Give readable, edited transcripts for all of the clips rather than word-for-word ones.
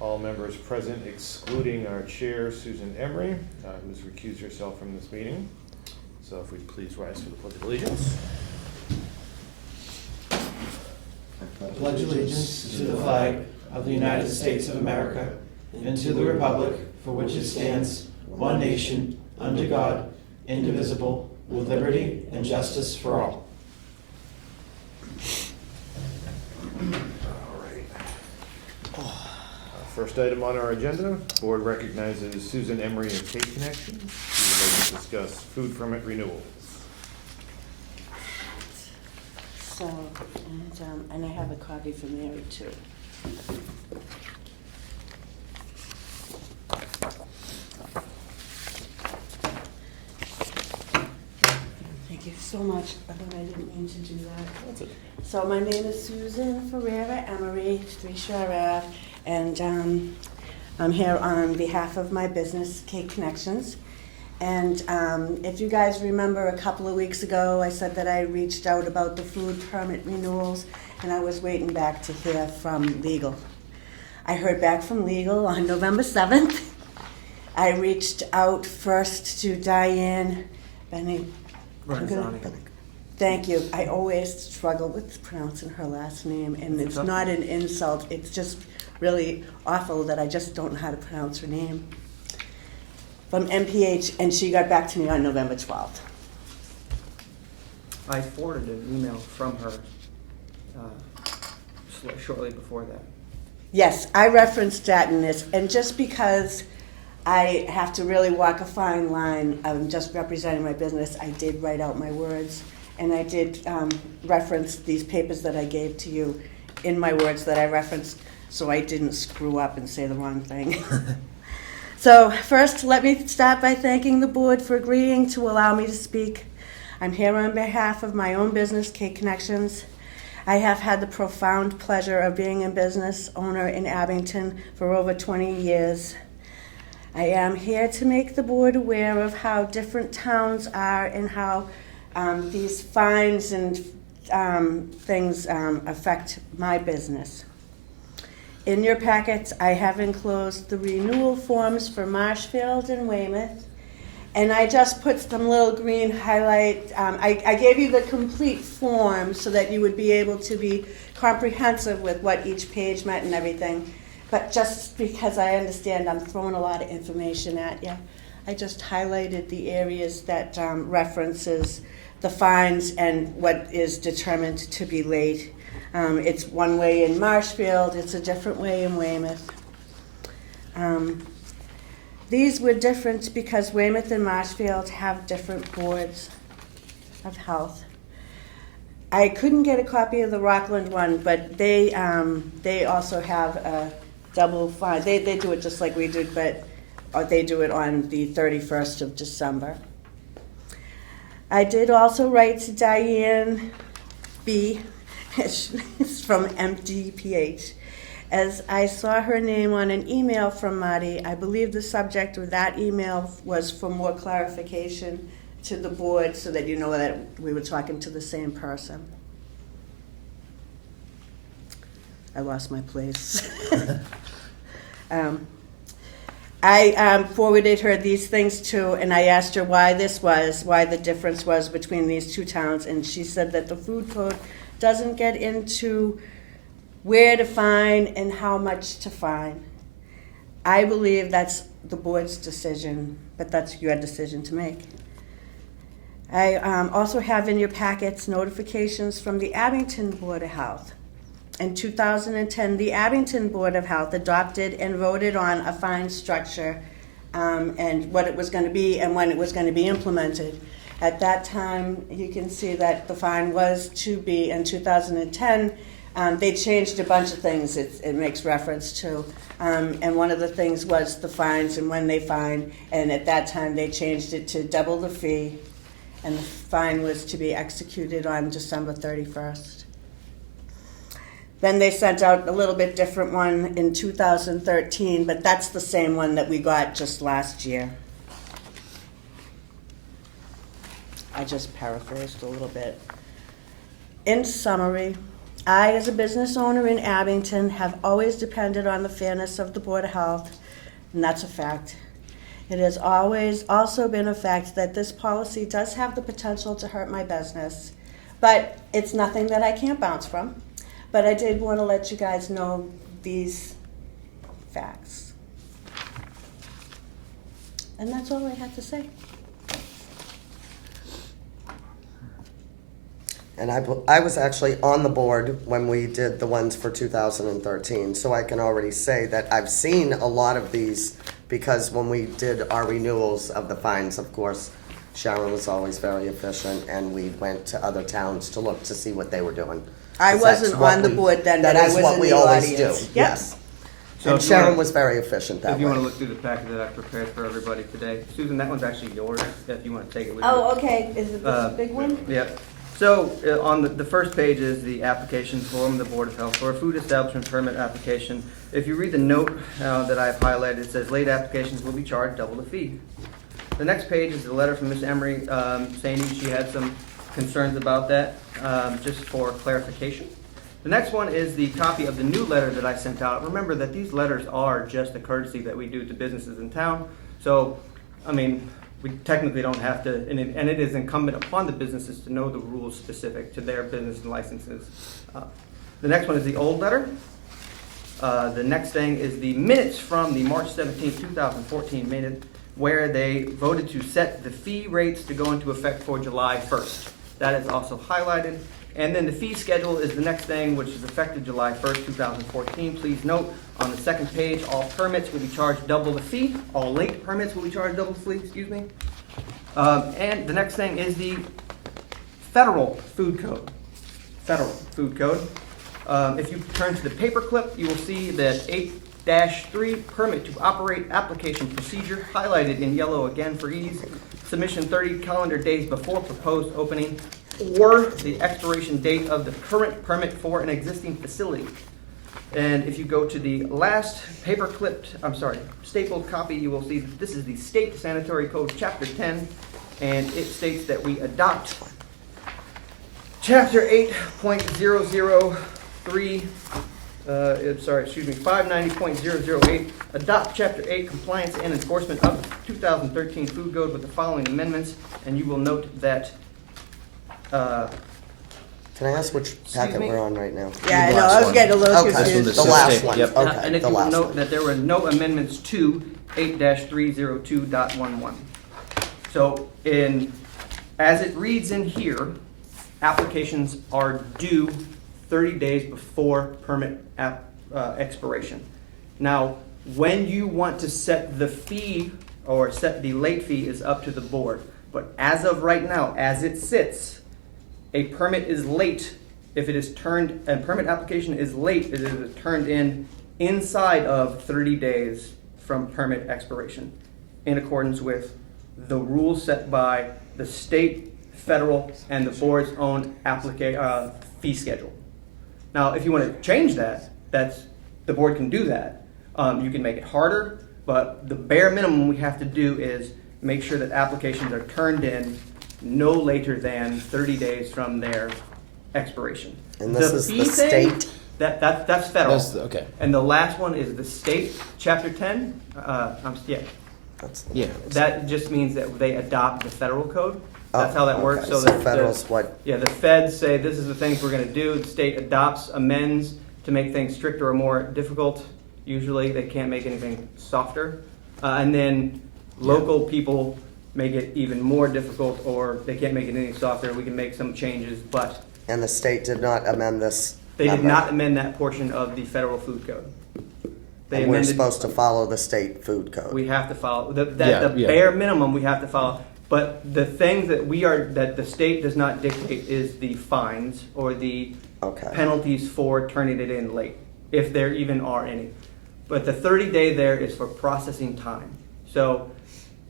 All members present excluding our chair, Susan Emery, who's recused herself from this meeting. So if we'd please rise for the Pledge of Allegiance. I pledge allegiance to the flag of the United States of America and to the republic for which it stands, one nation, under God, indivisible, with liberty and justice for all. First item on our agenda, board recognizes Susan Emery of Cake Connections. She would like to discuss food permit renewals. So, and I have a copy for Mary too. Thank you so much, but I didn't mean to do that. That's it. So my name is Susan Ferreira Emery, 3 Shore Ave, and I'm here on behalf of my business, Cake Connections. And if you guys remember, a couple of weeks ago, I said that I reached out about the food permit renewals, and I was waiting back to hear from legal. I heard back from legal on November 7th. I reached out first to Diane Benny. Thank you. I always struggle with pronouncing her last name, and it's not an insult. It's just really awful that I just don't know how to pronounce her name. From MPH, and she got back to me on November 12th. I forwarded an email from her shortly before that. Yes, I referenced that in this, and just because I have to really walk a fine line of just representing my business, I did write out my words, and I did reference these papers that I gave to you in my words that I referenced, so I didn't screw up and say the wrong thing. So first, let me start by thanking the board for agreeing to allow me to speak. I'm here on behalf of my own business, Cake Connections. I have had the profound pleasure of being a business owner in Abington for over 20 years. I am here to make the board aware of how different towns are and how these fines and things affect my business. In your packets, I have enclosed the renewal forms for Marshfield and Weymouth, and I just put some little green highlight. I gave you the complete form so that you would be able to be comprehensive with what each page meant and everything. But just because I understand I'm throwing a lot of information at you, I just highlighted the areas that references the fines and what is determined to be late. It's one way in Marshfield, it's a different way in Weymouth. These were different because Weymouth and Marshfield have different boards of health. I couldn't get a copy of the Rockland one, but they also have a double fine. They do it just like we did, but they do it on the 31st of December. I did also write to Diane B. It's from MDPH. As I saw her name on an email from Marty, I believe the subject of that email was for more clarification to the board so that you know that we were talking to the same person. I lost my place. I forwarded her these things too, and I asked her why the difference was between these two towns, and she said that the food code doesn't get into where to fine and how much to fine. I believe that's the board's decision, but that's your decision to make. I also have in your packets notifications from the Abington Board of Health. In 2010, the Abington Board of Health adopted and voted on a fine structure and what it was going to be and when it was going to be implemented. At that time, you can see that the fine was to be, in 2010, they changed a bunch of things it makes reference to. And one of the things was the fines and when they fine. And at that time, they changed it to double the fee. And the fine was to be executed on December 31st. Then they sent out a little bit different one in 2013, but that's the same one that we got just last year. I just paraphrased a little bit. In summary, I, as a business owner in Abington, have always depended on the fairness of the Board of Health, and that's a fact. It has always also been a fact that this policy does have the potential to hurt my business, but it's nothing that I can't bounce from. But I did want to let you guys know these facts. And that's all I had to say. And I was actually on the board when we did the ones for 2013, so I can already say that I've seen a lot of these, because when we did our renewals of the fines, of course, Sharon was always very efficient, and we went to other towns to look to see what they were doing. I 'Cause that's wasn't what on the we- board then, that but I is was what in we the always audience. do, Yep. yes. So And if you Sharon wanna- was very efficient that If you want to way. look through the packet that I prepared for everybody today, Susan, that one's actually yours, if you want to take it with you. Oh, okay, is it this Uh, big one? Yep. So, on the first page is the application form, the Board of Health, for a food establishment permit application. If you read the note that I've highlighted, it says late applications will be charged double the fee. The next page is the letter from Ms. Emery, saying she had some concerns about that, just for clarification. The next one is the copy of the new letter that I sent out. Remember that these letters are just a courtesy that we do to businesses in town. So, I mean, we technically don't have to, and it is incumbent upon the businesses to know the rules specific to their business and licenses. The next one is the old letter. The next thing is the minutes from the March 17th, 2014 minute, where they voted to set the fee rates to go into effect for July 1st. That is also highlighted. And then the fee schedule is the next thing, which is effective July 1st, 2014. Please note, on the second page, all permits will be charged double the fee. All late permits will be charged double the fee, excuse me. And the next thing is the federal food code. Federal food code. If you turn to the paperclip, you will see that 8-3 permit to operate application procedure, highlighted in yellow again for ease. Submission 30 calendar days before proposed opening, or the expiration date of the current permit for an existing facility. And if you go to the last stapled copy, you will see that this is the State Sanitary Code, Chapter 10, and it states that we adopt Chapter 8.003, 590.008, adopt Chapter 8, compliance and enforcement of the 2013 food code with the following amendments, and you will note that Can I ask which packet me? we're on right now? Yeah, I The know, last I was one. getting a little Okay, confused. the last one, Yep. okay, and if the you will last note one. that there were no amendments to 8-302.11. So as it reads in here, applications are due 30 days before permit expiration. Now, when you want to set the fee or set the late fee is up to the board. But as of right now, as it sits, a permit is late if it is a permit application is late if it is turned in inside of 30 days from permit expiration, in accordance with the rules set by the state, federal, and the board's own fee schedule. Now, if you want to change that, the board can do that. You can make it harder, but the bare minimum we have to do is make sure that applications are turned in no later than 30 days from their expiration. And this is fee the thing, state? That's federal. Okay. And the last one is the state, Chapter 10. That's- Yeah. That just means that they adopt the federal code. That's how that Oh, works. okay. So So that federal's what, yeah, the feds say this is the things we're going to do. The state adopts, amends to make things stricter or more difficult. Usually, they can't make anything softer. And then local people make it even more difficult, or they can't make it any softer. We can make some changes, but and the state did not amend this they did number. not amend that portion of the federal food code. They And we're amended. supposed to follow the state food code. We have to follow the Yeah. bare minimum we have to follow. But the things that that the state does not dictate is the fines or the Okay. penalties for turning it in late, if there even are any. But the 30-day there is for processing time. So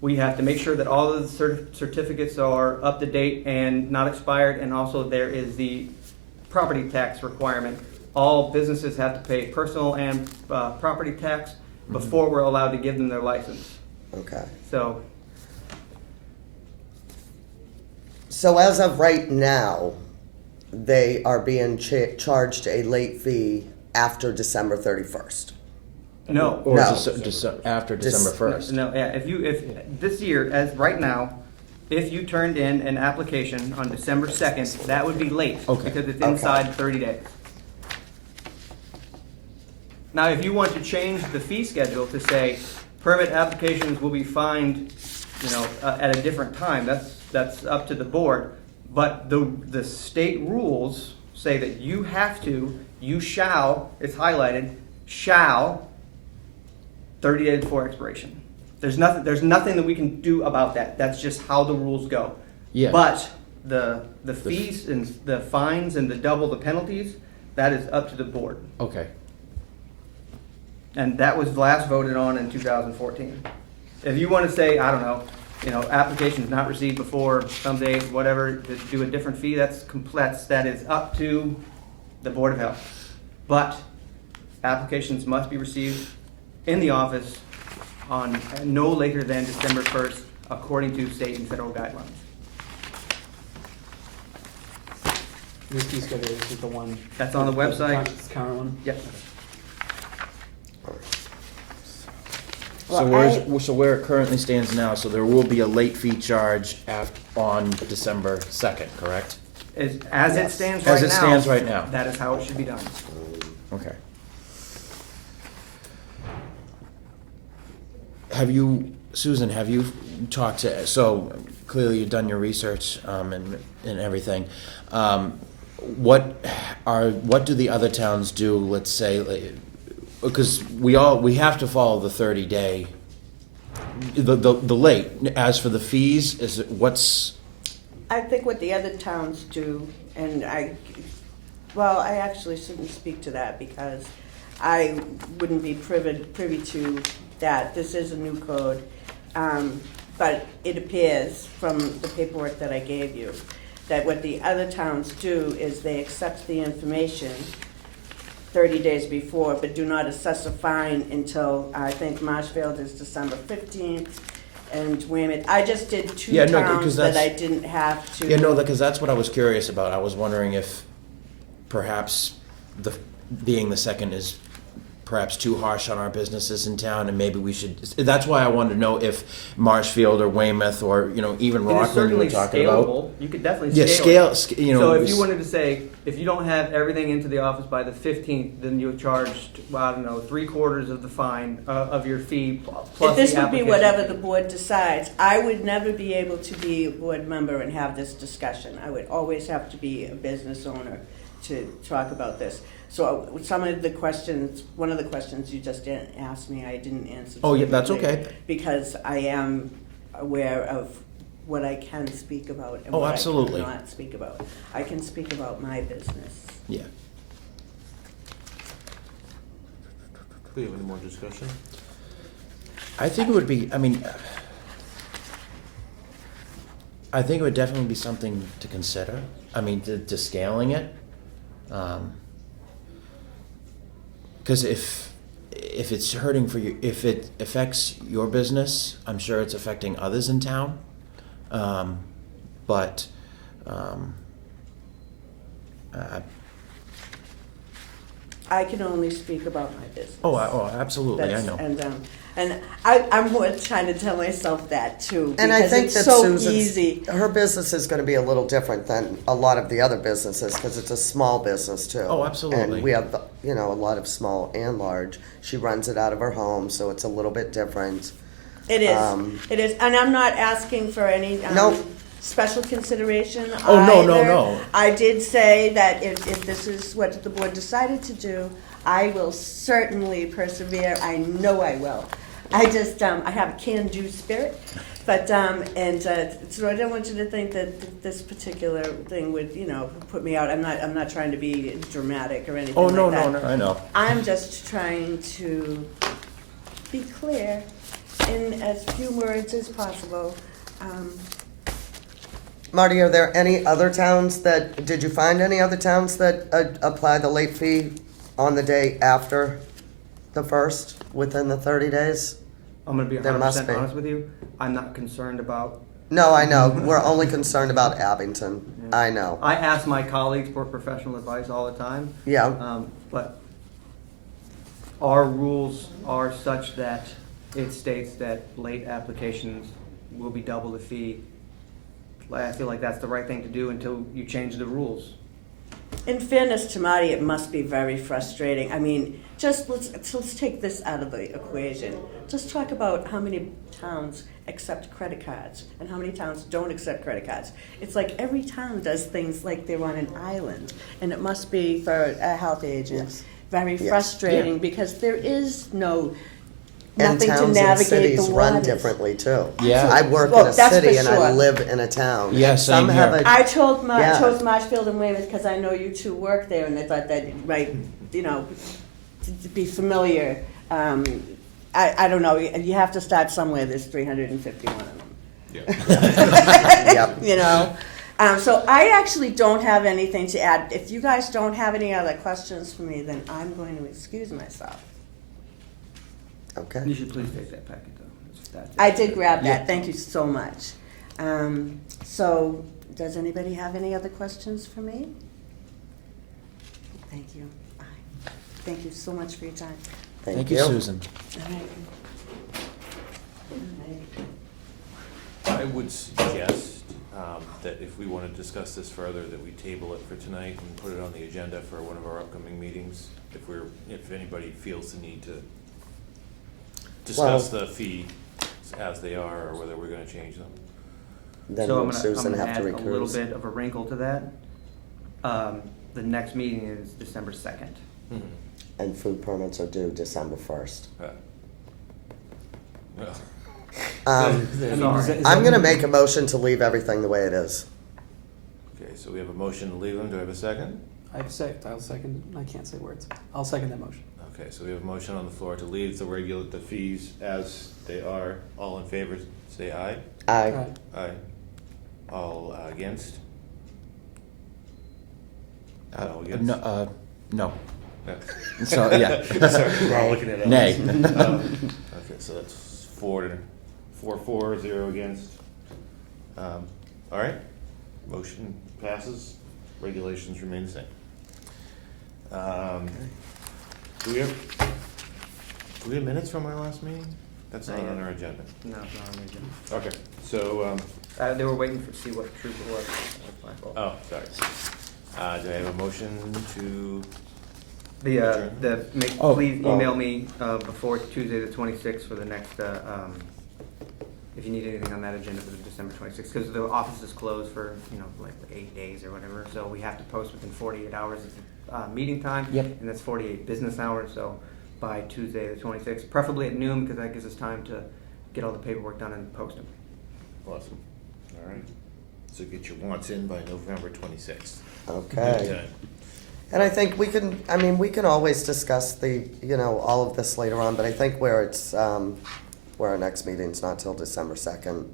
we have to make sure that all of the certificates are up to date and not expired, and also there is the property tax requirement. All businesses have to pay personal and property tax before we're allowed to give them their license. Okay. So So as of right now, they are being charged a late fee after December 31st. No. Or No. after December 1st. No, yeah, if this year, as right now, if you turned in an application on December 2nd, that would be late. Okay. Because it's Okay. inside 30 days. Now, if you want to change the fee schedule to say permit applications will be fined, at a different time, that's up to the board. But the state rules say that you shall, it's highlighted, shall, 30 days before expiration. There's nothing that we can do about that. That's just how the rules go. Yeah. But the fees and the fines and the penalties, that is up to the board. Okay. And that was last voted on in 2014. If you want to say, I don't know, applications not received before some days, whatever, to do a different fee, that is up to the Board of Health. But applications must be received in the office on no later than December 1st, according to state and federal guidelines. Your fee schedule is the one. That's on the website. It's current one. Yep. So where it currently stands now, so there will be a late fee charge on December 2nd, correct? As it Yes. stands right now. As it stands right now. That is how it should be done. Okay. Susan, have you talked to, so clearly you've done your research and everything. What do the other towns do, let's say, because we have to follow the 30-day, the late. As for the fees, I think what the other towns do, and I actually shouldn't speak to that because I wouldn't be privy to that. This is a new code, but it appears from the paperwork that I gave you that what the other towns do is they accept the information 30 days before, but do not assess a fine until, I think Marshfield is December 15th, and Weymouth. I just did two towns that I didn't have to. Yeah, no, because that's what I was curious about. I was wondering if perhaps being the second is perhaps too harsh on our businesses in town, and maybe we should. That's why I wanted to know if Marshfield or Weymouth or even It is Rockland you were certainly talking scalable. about. You could definitely Yeah, scale it. So if you wanted to say, if you don't have everything into the office by the 15th, then you're charged, I don't know, 3/4 of the fine of your fee plus This the would be application whatever fee. the board decides. I would never be able to be a board member and have this discussion. I would always have to be a business owner to talk about this. So one of the questions you just didn't ask me, I didn't answer. Oh, yeah, that's specifically okay. Because I am aware of what I can speak about and Oh, what absolutely. I cannot speak about. I can speak about my business. Yeah. Do we have any more discussion? I think it would be, I think it would definitely be something to consider. To scaling it. Because if it's hurting for you, if it affects your business, I'm sure it's affecting others in town. I can only speak about my business. Absolutely, I know. And I'm more trying to tell myself that too, And I because think it's that so Susan's, easy. her business is going to be a little different than a lot of the other businesses because it's a small business too. Oh, absolutely. And we have, a lot of small and large. She runs it out of her home, so it's a little bit different. It is, and I'm not asking for any Nope. special consideration Oh, no, no, either. no. I did say that if this is what the board decided to do, I will certainly persevere. I know I will. I just, I have a can-do spirit, but, so I don't want you to think that this particular thing would, put me out. I'm not trying to be dramatic or anything Oh, like no, that. no, I know. I'm just trying to be clear in as few words as possible. Marty, are there any other towns did you find any other towns that apply the late fee on the day after the 1st, within the 30 days? I'm going to be There must 100% be. honest with you. I'm not concerned about No, I know, we're only concerned about Abington, Yeah. I know, I ask my colleagues for professional advice all the time, yeah, but our rules are such that it states that late applications will be double the fee. I feel like that's the right thing to do until you change the rules. In fairness to Marty, it must be very frustrating. I mean, just let's take this out of the equation. Just talk about how many towns accept credit cards and how many towns don't accept credit cards. It's like every town does things like they're on an island, and it must be for a health agent Yes. very Yes. frustrating because there is and nothing to towns and navigate cities the run waters. differently too. Yeah. I work Well, in a that's city for and I sure. live in a town. Yeah, and some same have here. a I chose Yeah. Marshfield and Weymouth because I know you two work there, and I thought that might, to be familiar. I don't know. You have to start somewhere. There's 351 of them. Yep. So I actually don't have anything to add. If you guys don't have any other questions for me, then I'm going to excuse myself. Okay. You should please take that packet though. I did grab that. Yeah. Thank you so much. So does anybody have any other questions for me? Thank you. Bye. Thank you so much for your time. Thank you, Susan. All right. I would suggest that if we want to discuss this further, that we table it for tonight and put it on the agenda for one of our upcoming meetings. If anybody feels the need to discuss the fee as they are, or whether we're gonna change them. Then So would I'm Susan gonna have to add a little recuse? bit of a wrinkle to that. The next meeting is December 2nd. And food permits are due December 1st. Well, Sorry. I'm gonna make a motion to leave everything the way it is. Okay, so we have a motion to leave them. Do I have a second? I'll second, I can't say words. I'll second that motion. Okay, so we have a motion on the floor to leave the fees as they are. All in favor, say aye. Aye. Alright. Aye. All against? All against? No. Yeah. So, yeah. Sorry, we're all looking at it. Nay. Okay, so that's 4, 0 against. All right, motion passes, regulations remain the same. Do we have minutes from our last meeting? That's not Not on yet. our agenda. No, it's not on the agenda. Okay, so, They were waiting to see what troop it was. That's my fault. oh, sorry. Do I have a motion to, Oh, Please email me before Tuesday the 26th for the next, if you need anything on that agenda for the December 26th, because the office is closed for, like 8 days or whatever, so we have to post within 48 hours of meeting time. Yep. And that's 48 business hours, so by Tuesday the 26th, preferably at noon, because that gives us time to get all the paperwork done and post them. awesome, all right. So get your wants in by November 26th. Okay. And I think we can always discuss all of this later on, but I think where our next meeting's not till December 2nd,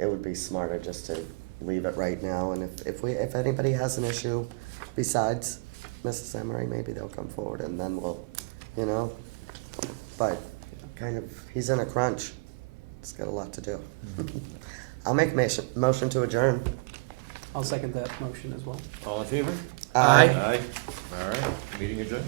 it would be smarter just to leave it right now, and if anybody has an issue besides Mrs. Emery, maybe they'll come forward and then we'll, but he's in a crunch. He's got a lot to do. I'll make a motion to adjourn. I'll second that motion as well. All in favor? Aye. Aye. All right, meeting adjourned.